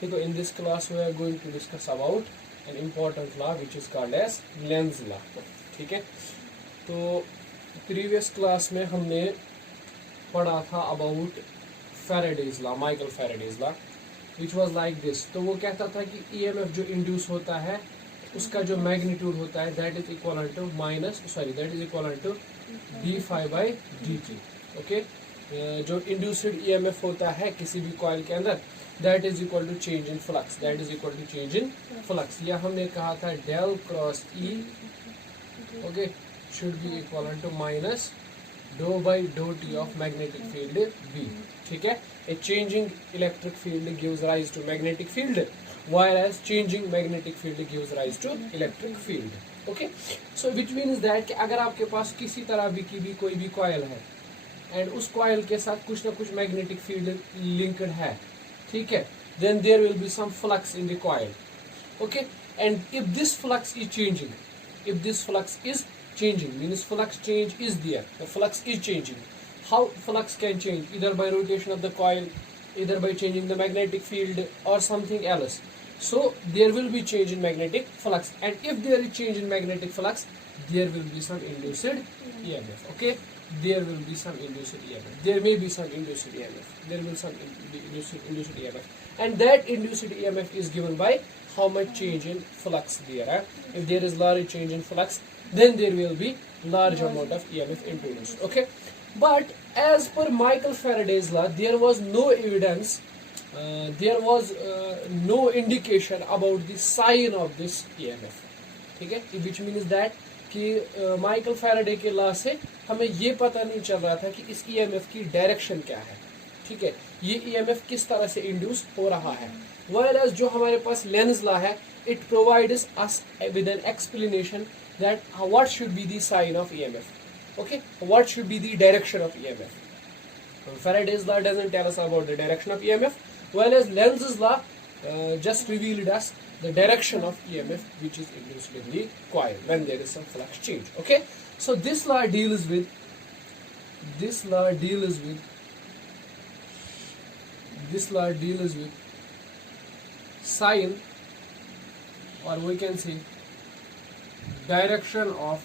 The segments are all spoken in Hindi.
देखो, in this class we are going to discuss about an important law which is called as Lenz law. ठीक है, तो previous class में हमने पढ़ा था about Faraday's law, Michael Faraday's law, which was like this. तो वो कहता था कि EMF जो induce होता है उसका जो magnitude होता है that is equivalent to d phi by dt. Okay, जो induced EMF होता है किसी भी coil के अंदर that is equal to change in flux. या हमने कहा था del cross E, okay, should be equivalent to minus dou by dou t of magnetic field B. ठीक है, a changing electric field gives rise to magnetic field, whereas changing magnetic field gives rise to electric field. Okay, so which means that कि अगर आपके पास किसी तरह की कोई भी coil है and उस coil के साथ कुछ ना कुछ magnetic field linked है, ठीक है, then there will be some flux in the coil. Okay, and if this flux is changing, means flux change is there, the flux is changing. How flux can change? Either by rotation of the coil, either by changing the magnetic field or something else. So there will be change in magnetic flux, and if there is change in magnetic flux, there will be some induced EMF. Okay, there will be some induced EMF. There may be some induced EMF. There will be some induced EMF, and that induced EMF is given by how much change in flux there are. If there is large change in flux, then there will be large amount of EMF introduced. Okay, but as per Michael Faraday's law, there was no evidence. There was no indication about the sign of this EMF. ठीक है, which means that कि माइकल फैराडे के लॉ से हमें ये पता नहीं चल रहा था कि इस EMF की डायरेक्शन क्या है. ठीक है, ये EMF किस तरह से इंड्यूस हो रहा है. Whereas जो हमारे पास लेंज लॉ है, it provides us with an explanation that what should be the sign of EMF. Okay, what should be the direction of EMF. Faraday's law doesn't tell us about the direction of EMF, whereas Lenz's law just revealed us the direction of EMF which is induced in the coil when there is some flux change. Okay, so this law deals with sign, or we can say direction of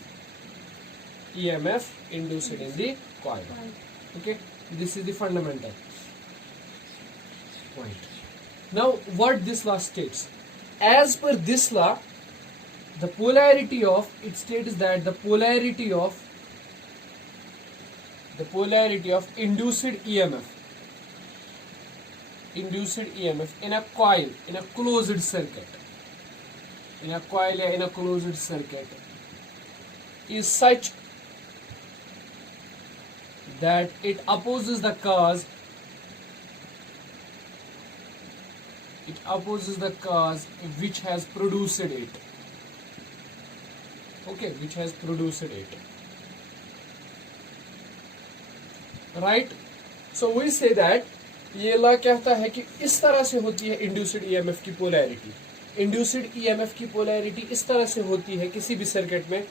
EMF induced in the coil. Okay, this is the fundamental point. Now what this law states, as per this law, the polarity of it states that the polarity of induced EMF in a coil, in a closed circuit, is such that it opposes the cause which has produced it. Okay, which has produced it. Right? So we say that ये लॉ कहता है कि इस तरह से होती है इंड्यूस्ड EMF की पोलैरिटी. इंड्यूस्ड EMF की पोलैरिटी इस तरह से होती है किसी भी सर्किट में,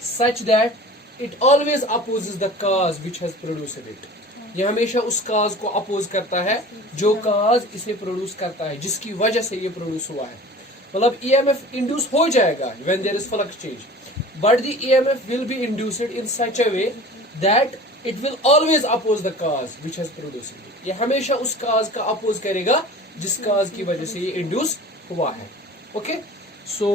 such that it always opposes the cause which has produced it. ये हमेशा उस काज को अपोज करता है जो काज इसे प्रोड्यूस करता है, जिसकी वजह से ये प्रोड्यूस हुआ है. मतलब EMF इंड्यूस हो जाएगा when there is flux change, but the EMF will be induced in such a way that it will always oppose the cause which has produced it. ये हमेशा उस काज का अपोज करेगा जिस काज की वजह से ये इंड्यूस हुआ है. Okay, so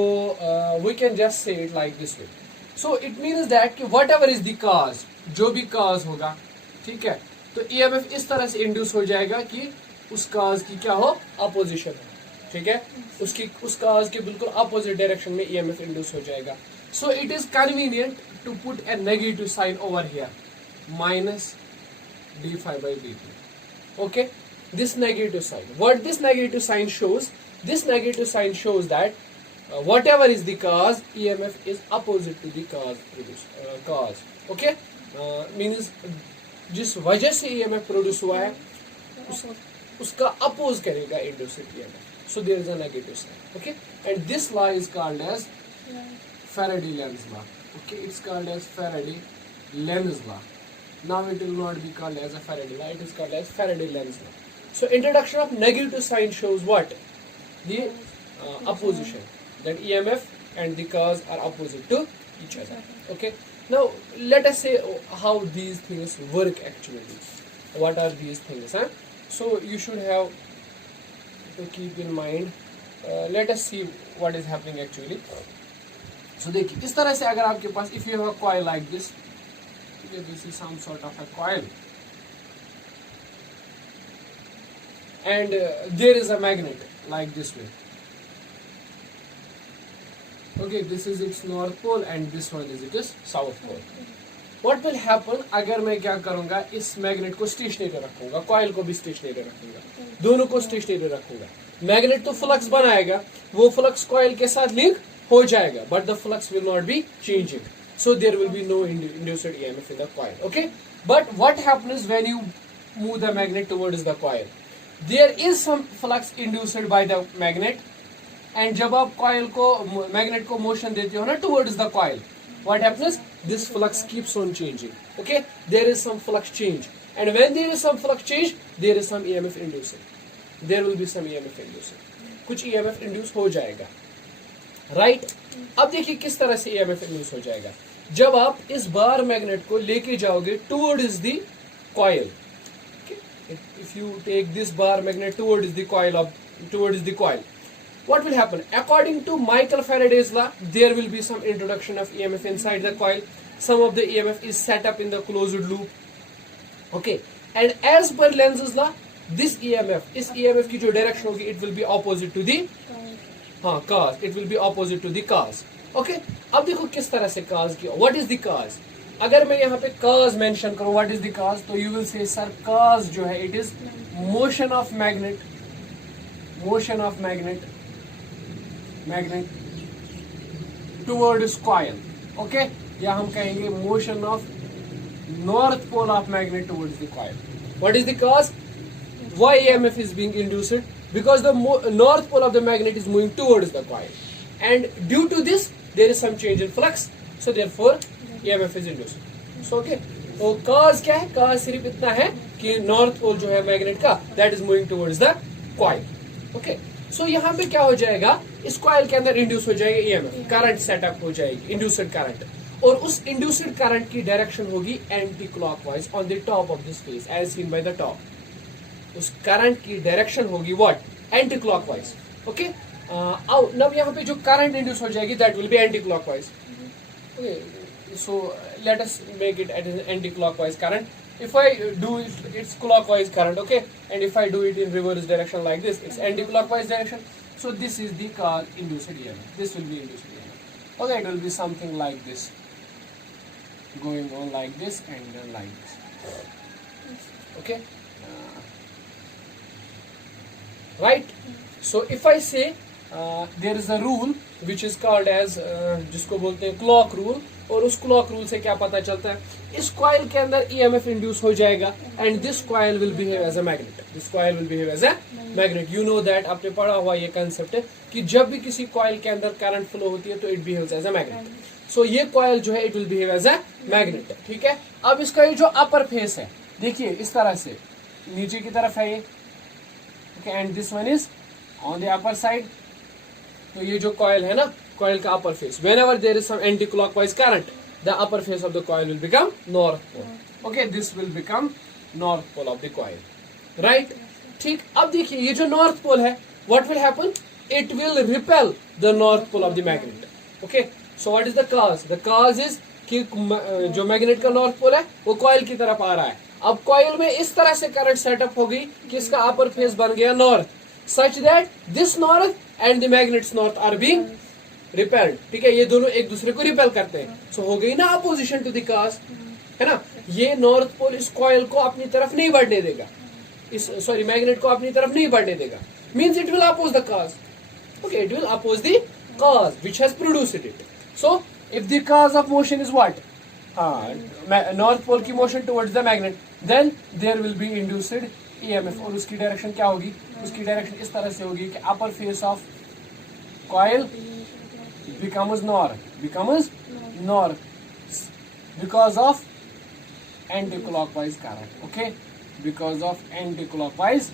we can just say it like this way. So it means that कि whatever is the cause, जो भी cause होगा, ठीक है, तो EMF इस तरह से इंड्यूस हो जाएगा कि उस काज की क्या हो, अपोजिशन हो. ठीक है, उस काज के बिल्कुल अपोजिट डायरेक्शन में EMF इंड्यूस हो जाएगा. So it is convenient to put a negative sign over here, minus d phi by dt. Okay, this negative sign. What this negative sign shows? This negative sign shows that whatever is the cause, EMF is opposite to the cause. Okay, means जिस वजह से EMF प्रोड्यूस हुआ है उसका अपोज करेगा induced EMF. So there is a negative sign. Okay, and this law is called as Faraday-Lenz law. Okay, it's called as Faraday-Lenz law. Now it will not be called as a Faraday law, it is called as Faraday-Lenz law. So introduction of negative sign shows what? The opposition, that EMF and the cause are opposite to each other. Okay, now let us say how these things work actually. What are these things? So you should have to keep in mind. Let us see what is happening actually. So देखिए इस तरह से अगर आपके पास, if you have a coil like this, this is some sort of a coil, and there is a magnet like this way. Okay, this is its north pole and this one is its south pole. What will happen अगर मैं क्या करूंगा, इस मैग्नेट को स्टेशनरी रखूंगा, कॉइल को भी स्टेशनरी रखूंगा, दोनों को स्टेशनरी रखूंगा. मैग्नेट तो फ्लक्स बनाएगा, वो फ्लक्स कॉइल के साथ लिंक हो जाएगा, but the flux will not be changing, so there will be no induced EMF in the coil. Okay, but what happens when you move the magnet towards the coil? There is some flux induced by the magnet, and जब आप coil को, magnet को motion देते हो ना towards the coil, what happens? This flux keeps on changing. Okay, there is some flux change, and when there is some flux change, there is some EMF induced. There will be some EMF induced. कुछ EMF induce हो जाएगा, right? अब देखिए किस तरह से EMF induce हो जाएगा. जब आप इस बार मैग्नेट को लेके जाओगे towards the coil. If you take this bar magnet towards the coil, what will happen? According to Michael Faraday's law, there will be some introduction of EMF inside the coil. Some of the EMF is set up in the closed loop. Okay, and as per Lenz's law, this EMF, इस EMF की जो direction होगी, it will be opposite to the cause. It will be opposite to the cause. Okay, अब देखो किस तरह से cause की. What is the cause? अगर मैं यहाँ पे cause mention करूँ, what is the cause? तो you will say, sir, cause जो है, it is motion of magnet towards coil. Okay, या हम कहेंगे motion of north pole of magnet towards the coil. What is the cause? Why EMF is being induced? Because the north pole of the magnet is moving towards the coil, and due to this there is some change in flux, so therefore EMF is induced. So okay, तो cause क्या है? Cause सिर्फ इतना है कि north pole जो है magnet का, that is moving towards the coil. Okay, so यहाँ पे क्या हो जाएगा, इस coil के अंदर induce हो जाएगा EMF, current setup हो जाएगी, induced current, और उस induced current की direction होगी anti-clockwise on the top of this face as seen by the top. उस current की direction होगी what? Anti-clockwise. Okay, अब यहाँ पे जो current induce हो जाएगी, that will be anti-clockwise. Okay, so let us make it as an anti-clockwise current. If I do it, it's clockwise current, okay, and if I do it in reverse direction like this, it's anti-clockwise direction. So this is the induced EMF. This will be induced EMF. Okay, it will be something like this, going on like this and then like this. Okay, right? So if I say there is a rule which is called as जिसको बोलते हैं clock rule, और उस clock rule से क्या पता चलता है, इस coil के अंदर EMF induce हो जाएगा, and this coil will behave as a magnet. This coil will behave as a magnet. You know that, आपने पढ़ा हुआ ये concept है कि जब भी किसी coil के अंदर current flow होती है तो it behaves as a magnet. So ये coil जो है it will behave as a magnet. ठीक है, अब इसका ये जो upper face है, देखिए इस तरह से नीचे की तरफ है ये, okay, and this one is on the upper side. तो ये जो coil है ना, coil का upper face, whenever there is some anti-clockwise current, the upper face of the coil will become north pole. Okay, this will become north pole of the coil, right? ठीक, अब देखिए ये जो north pole है, what will happen? It will repel the north pole of the magnet. Okay, so what is the cause? The cause is कि जो magnet का north pole है वो coil की तरफ आ रहा है. अब coil में इस तरह से current setup हो गई कि इसका upper face बन गया north, such that this north and the magnet's north are being repelled. ठीक है, ये दोनों एक दूसरे को रिपेल करते हैं. सो हो गई ना अपोजिशन टू द cause, है ना. ये नॉर्थ पोल इस कॉइल को अपनी तरफ नहीं बढ़ने देगा, इस मैग्नेट को अपनी तरफ नहीं बढ़ने देगा. Means it will oppose the cause. Okay, it will oppose the cause which has produced it. So if the cause of motion is what? North pole की motion towards the magnet, then there will be induced EMF. और उसकी डायरेक्शन क्या होगी? उसकी डायरेक्शन इस तरह से होगी कि upper face of coil becomes north because of anti-clockwise current. Okay, because of anti-clockwise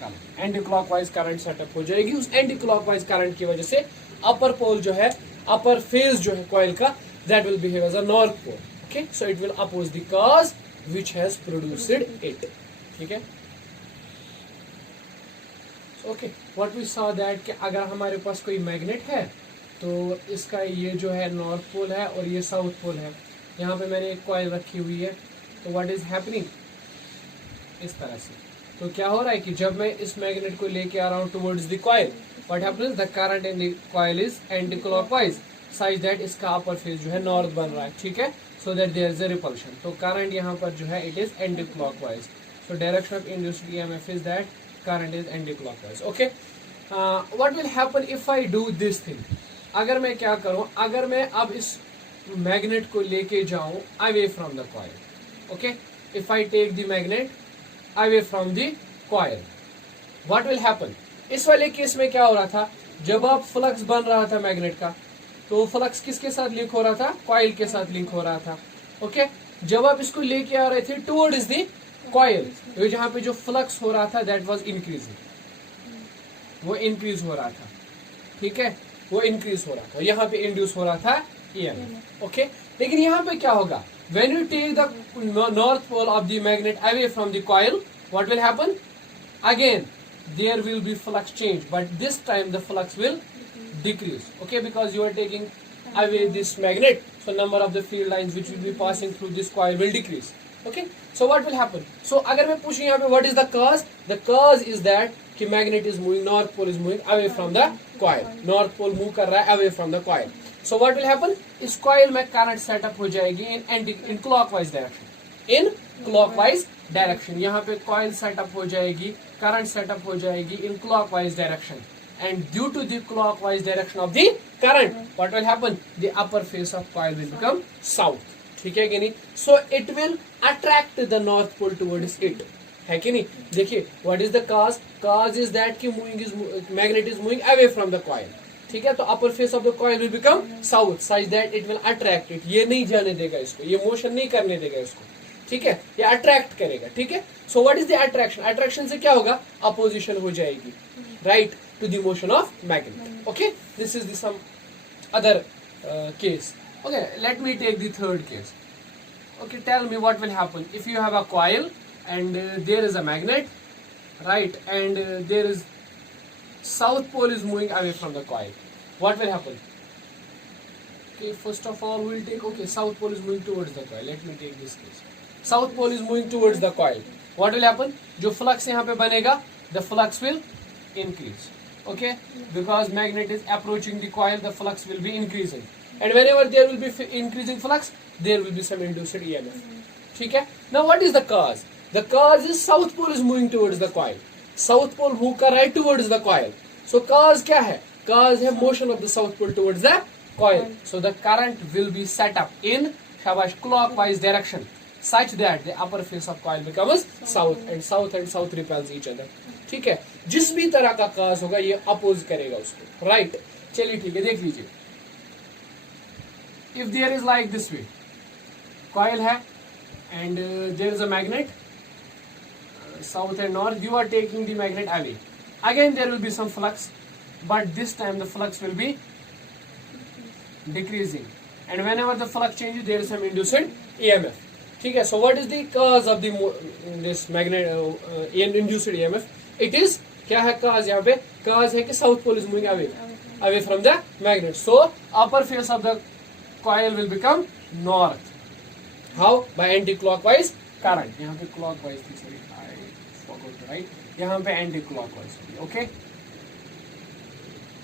current, anti clockwise current setup हो जाएगी। उस एंटी क्लॉकवाइज करंट की वजह से अपर पोल जो है, अपर फेज जो है कॉइल का, that will behave as a north pole. Okay, so it will oppose the cause which has produced it. ठीक है, okay, what we saw that कि अगर हमारे पास कोई मैग्नेट है तो इसका ये जो है नॉर्थ पोल है और ये साउथ पोल है। यहाँ पे मैंने एक कॉइल रखी हुई है, तो व्हाट इज हैपनिंग, इस तरह से। तो क्या हो रहा है कि जब मैं इस मैग्नेट को लेके आ रहा हूँ towards the coil, what happens, the current in the coil is anti clockwise such that इसका अपर फेज जो है नॉर्थ बन रहा है। ठीक है, so that there is a repulsion. तो करंट यहाँ पर जो है it is anti clockwise. So direction of induced EMF is that current is anti-clockwise. Okay, what will happen if I do this thing? अगर मैं क्या करूं, अगर मैं अब इस मैग्नेट को लेके जाऊं away from the coil, okay, if I take the magnet away from the coil, what will happen? इस वाले केस में क्या हो रहा था, जब आप फ्लक्स बन रहा था मैग्नेट का, तो फ्लक्स किसके साथ लिंक हो रहा था, कॉइल के साथ लिंक हो रहा था। ओके, जब आप इसको लेके आ रहे थे टुवर्ड्स दी कॉइल, जहां पे जो फ्लक्स हो रहा था दैट वाज इंक्रीजिंग, वो इंक्रीज हो रहा था। ठीक है, वो इंक्रीज हो रहा था, यहाँ पे इंड्यूस हो रहा था ईएमएफ। ओके, लेकिन यहाँ पे क्या होगा, when you take the north pole of the magnet away from the coil, what will happen, again there will be flux change, but this time the flux will decrease. Okay, because you are taking away this magnet, so number of the field lines which will be passing through this coil will decrease. Okay, so what will happen, so अगर मैं पूछूं यहाँ पे what is the cause, the cause is that कि magnet is moving, north pole is moving away from the coil, north pole move कर रहा है away from the coil. So what will happen, इस coil में current setup हो जाएगी in clockwise direction, in clockwise direction। यहाँ पे coil setup हो जाएगी, current setup हो जाएगी in clockwise direction, and due to the clockwise direction of the current, what will happen, the upper face of coil will become south। ठीक है कि नहीं, so it will attract the north pole towards it, है कि नहीं। देखिए what is the cause, cause is that कि magnet is moving away from the coil। ठीक है, तो upper face of the coil will become south such that it will attract it, ये नहीं जाने देगा इसको, ये मोशन नहीं करने देगा इसको। ठीक है, ये अट्रैक्ट करेगा। ठीक है, so what is the attraction, attraction से क्या होगा, अपोजिशन हो जाएगी, right, to the motion of magnet. Okay, this is the some other case. Okay, let me take the third case. Okay, tell me what will happen if you have a coil and there is a magnet, right, and there is south pole is moving away from the coil. What will happen? Okay, first of all we'll take, okay, south pole is moving towards the coil. Let me take this case. South pole is moving towards the coil. What will happen? जो flux यहाँ पे बनेगा, the flux will increase. Okay, because magnet is approaching the coil, the flux will be increasing, and whenever there will be increasing flux, there will be some induced EMF. ठीक है, now what is the cause, the cause is south pole is moving towards the coil, south pole move कर रहा है towards the coil, so cause क्या है, cause है motion of the south pole towards the coil, so the current will be set up in शाबाश clockwise direction such that the upper face of coil becomes south and south repels each other. ठीक है, जिस भी तरह का काज होगा ये अपोज करेगा उसको, राइट। चलिए ठीक है, देख लीजिए, if there is like this way, coil है and there is a magnet south and north, you are taking the magnet away, again there will be some flux, but this time the flux will be decreasing, and whenever the flux changes there is some induced EMF. ठीक है, so what is the cause of this magnet induced EMF, it is क्या है काज, यहाँ पे काज है कि south pole is moving away from the magnet, so upper face of the coil will become north, how, by anti clockwise current, यहाँ पे क्लॉकवाइज थी, सॉरी आई फॉरगॉट, राइट, यहाँ पे एंटी क्लॉकवाइज। ओके,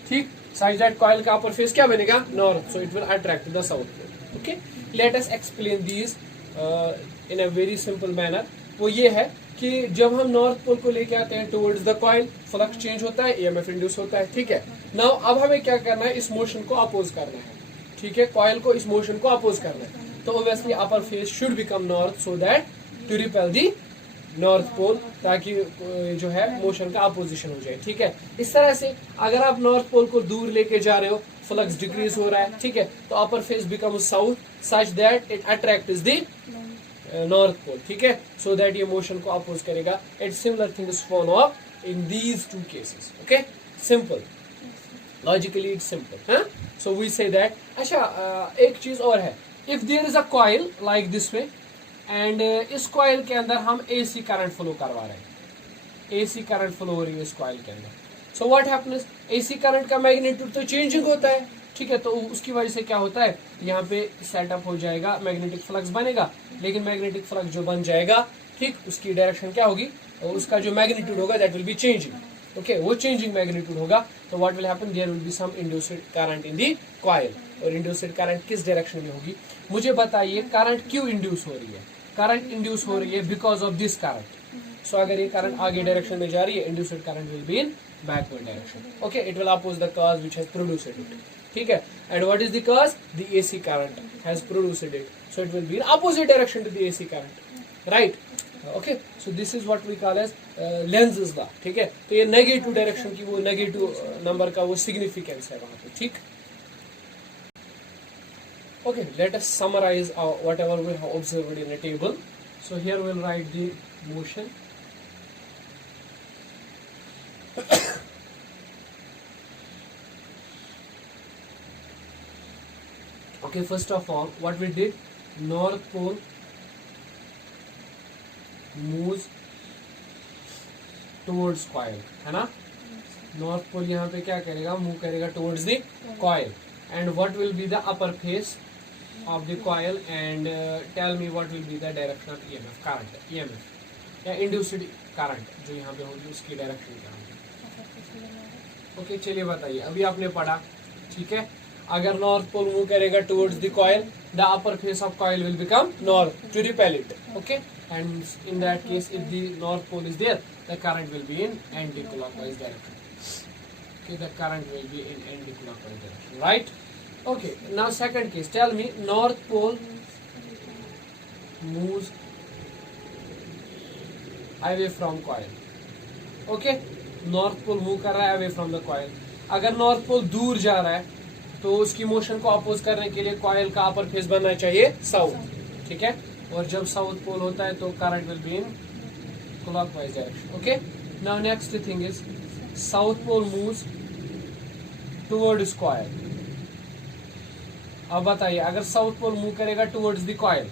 ठीक, सच दैट कॉइल का अपर फेस क्या बनेगा, north, so it will attract the south pole. Okay, let us explain these in a very simple manner. वो ये है कि जब हम नॉर्थ पोल को लेके आते हैं towards the coil, flux change होता है, ईएमएफ इंड्यूस होता है। ठीक है, नाउ अब हमें क्या करना है, इस मोशन को अपोज करना है। ठीक है, कॉइल को इस मोशन को अपोज करना है, तो obviously upper face should become north so that to repel the north pole, ताकि जो है मोशन का अपोजिशन हो जाए। ठीक है, इस तरह से अगर आप नॉर्थ पोल को दूर लेके जा रहे हो, फ्लक्स डिक्रीज हो रहा है, ठीक है, तो upper face become south such that it attracts the north pole, ठीक है, सो दैट ये मोशन को अपोज करेगा. And similar thing is follow up in these two cases. Okay, simple, logically it's simple. So we say that. अच्छा, एक चीज और है, if there is a coil like this way and इस कॉइल के अंदर हम एसी करंट फ्लो करवा रहे हैं, एसी करंट फ्लो हो रही है इस कॉइल के अंदर. So what happens, AC current का मैग्नीट्यूड तो चेंजिंग होता है, ठीक है, तो उसकी वजह से क्या होता है, यहाँ पे सेटअप हो जाएगा, मैग्नेटिक फ्लक्स बनेगा. लेकिन मैग्नेटिक फ्लक्स जो बन जाएगा, ठीक, उसकी डायरेक्शन क्या होगी, और उसका जो मैग्नीट्यूड होगा that will be changing. Okay, वो चेंजिंग मैग्नीट्यूड होगा. तो what will happen, there will be some induced current in the coil. और इंड्यूस्ड करंट किस डायरेक्शन में होगी, मुझे बताइए. करंट क्यों इंड्यूस हो रही है, करंट इंड्यूस हो रही है because of this current. So अगर ये करंट आगे डायरेक्शन में जा रही है, induced current will be in backward direction. Okay, it will oppose the cause which has produced it, ठीक है. And what is the cause, the AC current has produced it, so it will be in opposite direction to the AC current, right. Okay, so this is what we call as Lenz's law, ठीक है. तो ये नेगेटिव डायरेक्शन की, वो नेगेटिव नंबर का वो सिग्निफिकेंस है वहां पे, ठीक. Okay, let us summarize whatever we have observed in a table. So here we'll write the motion. Okay, first of all, what we did, north pole moves towards coil, है ना. North pole यहाँ पे क्या करेगा, मूव करेगा towards the coil. And what will be the upper face of the coil, and tell me what will be the direction of EMF, current, EMF या induced current जो यहाँ पे होगी उसकी डायरेक्शन क्या होगी. ओके, चलिए बताइए. अभी आपने पढ़ा, ठीक है, अगर नॉर्थ पोल मूव करेगा towards the coil, the upper face of coil will become north to repel it. Okay, and in that case if the north pole is there, the current will be in anti clockwise direction. Okay, the current will be in anti-clockwise direction, right? Okay, now second case, tell me, north pole moves away from coil. Okay, north pole move कर रहा है away from the coil. अगर north pole दूर जा रहा है तो उसकी मोशन को अपोज करने के लिए कॉइल का अपर फेस बनना चाहिए साउथ, ठीक है. और जब साउथ पोल होता है तो current will be in clockwise direction. Okay, now next thing is, south pole moves towards coil. अब बताइए, अगर साउथ पोल मूव करेगा टुवर्ड्स द कॉइल,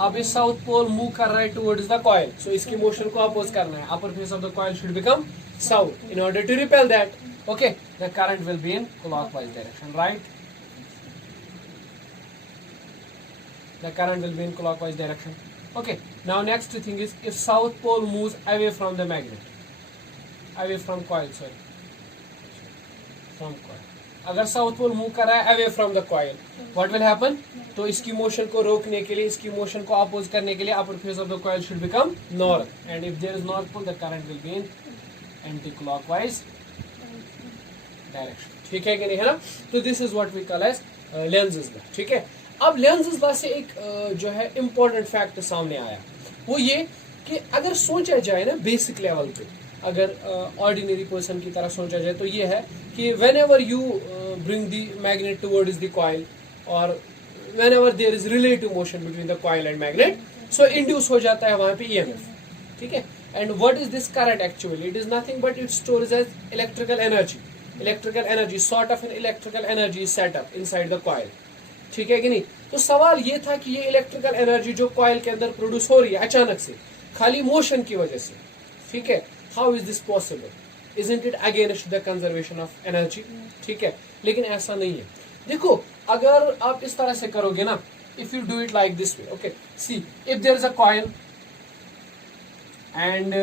अब इस साउथ पोल मूव कर रहा है टुवर्ड्स द कॉइल, सो इसकी मोशन को अपोज करना है. Upper face of the coil should become south in order to repel that. Okay, the current will be in clockwise direction, right. The current will be in clockwise direction. Okay, now next thing is, if south pole moves away from the magnet, away from coil, sorry, from coil. अगर साउथ पोल मूव कर रहा है away from the coil, what will happen? तो इसकी मोशन को रोकने के लिए, इसकी मोशन को अपोज करने के लिए, upper face of the coil should become north, and if there is north pole, the current will be in anti-clockwise direction. ठीक है कि नहीं, है ना. तो this is what we call as Lenz's law, ठीक है. अब लेंज़ेस लॉ से एक जो है इम्पोर्टेंट फैक्ट सामने आया, वो ये कि अगर सोचा जाए ना बेसिक लेवल पे, अगर ऑर्डिनरी पर्सन की तरह सोचा जाए, तो ये है कि whenever you bring the magnet towards the coil, और whenever there is relative motion between the coil and magnet, so induce हो जाता है वहां पे EMF, ठीक है. And what is this current actually, it is nothing but it stores as electrical energy. Electrical energy, sort of an electrical energy is set up inside the coil, ठीक है कि नहीं. तो सवाल ये था कि ये इलेक्ट्रिकल एनर्जी जो कॉइल के अंदर प्रोड्यूस हो रही है अचानक से, खाली मोशन की वजह से, ठीक है, how is this possible, isn't it against the conservation of energy, ठीक है. लेकिन ऐसा नहीं है. देखो, अगर आप इस तरह से करोगे ना, if you do it like this way, okay, see, if there is a coil and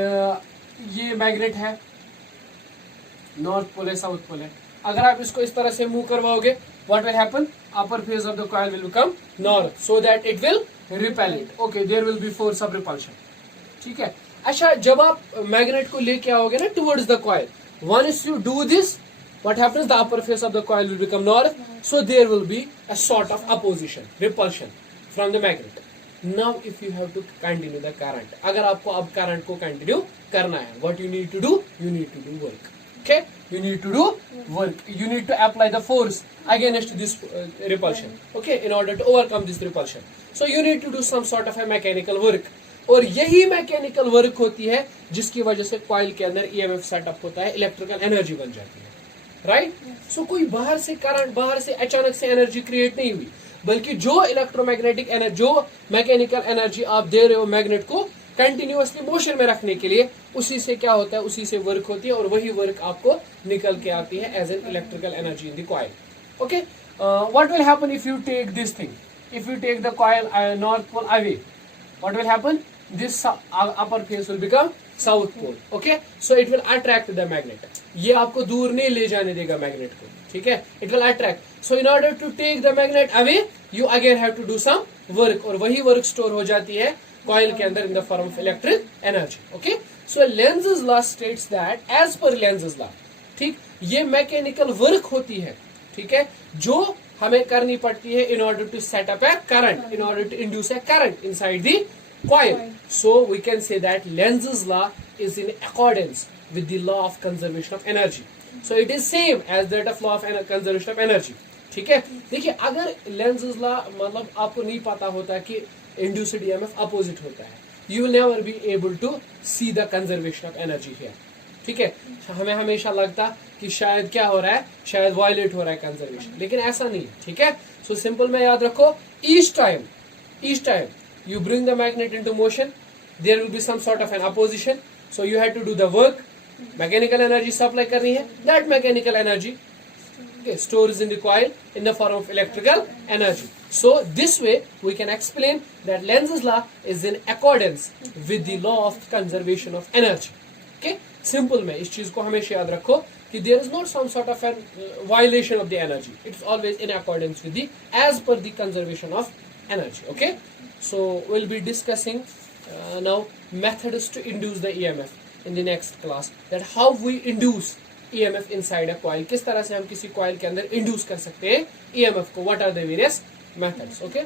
ये मैग्नेट है, नॉर्थ पोल है, साउथ पोल है, अगर आप इसको इस तरह से मूव करवाओगे, what will happen, upper face of the coil will become north, so that it will repel it. Okay, there will be force of repulsion, ठीक है. अच्छा, जब आप मैग्नेट को लेके आओगे ना towards the coil, once you do this, what happens, the upper face of the coil will become north, so there will be a sort of opposition, repulsion from the magnet. Now if you have to continue the current, अगर आपको अब करंट को कंटिन्यू करना है, what you need to do, you need to do work. Okay, you need to do work. You need to apply the force against this repulsion. Okay, in order to overcome this repulsion. So you need to do some sort of a mechanical work. और यही मैकेनिकल वर्क होती है जिसकी वजह से कॉइल के अंदर ईएमएफ सेटअप होता है, इलेक्ट्रिकल एनर्जी बन जाती है, राइट? सो कोई बाहर से करंट, बाहर से अचानक से एनर्जी क्रिएट नहीं हुई, बल्कि जो इलेक्ट्रोमैग्नेटिक एनर्जी, जो मैकेनिकल एनर्जी आप दे रहे हो मैग्नेट को कंटिन्यूअसली मोशन में रखने के लिए, उसी से क्या होता है, उसी से वर्क होती है और वही वर्क आपको निकल के आती है as an electrical energy in the coil. Okay, what will happen if you take this thing, if you take the coil north pole away, what will happen? This upper face will become south pole. Okay, so it will attract the magnet. ये आपको दूर नहीं ले जाने देगा मैग्नेट को, ठीक है? It will attract. So in order to take the magnet away, you again have to do some work, और वही वर्क स्टोर हो जाती है कॉइल के अंदर in the form of electric energy. Okay, so Lenz's law states that, as per Lenz's law, ठीक, ये मैकेनिकल वर्क होती है, ठीक है, जो हमें करनी पड़ती है in order to set up a current, in order to induce a current inside the coil. So we can say that Lenz's law is in accordance with the law of conservation of energy. So it is same as that of law of conservation of energy. ठीक है, देखिए अगर Lenz's law मतलब आपको नहीं पता होता कि induced EMF अपोजिट होता है, you will never be able to see the conservation of energy here. ठीक है, हमें हमेशा लगता कि शायद क्या हो रहा है, शायद वायलेट हो रहा है कंजर्वेशन, लेकिन ऐसा नहीं, ठीक है? सो सिंपल में याद रखो, each time you bring the magnet into motion, there will be some sort of an opposition, so you have to do the work, mechanical energy supply करनी है, that mechanical energy stores in the coil in the form of electrical energy. So this way we can explain that Lenz's law is in accordance with the law of conservation of energy. Okay, simple में इस चीज को हमेशा याद रखो कि there is not some sort of a violation of the energy. It's always in accordance with the, as per the conservation of energy. Okay, so we'll be discussing now methods to induce the EMF in the next class. That how we induce EMF inside a coil. किस तरह से हम किसी coil के अंदर induce कर सकते हैं EMF को. What are the various methods? Okay.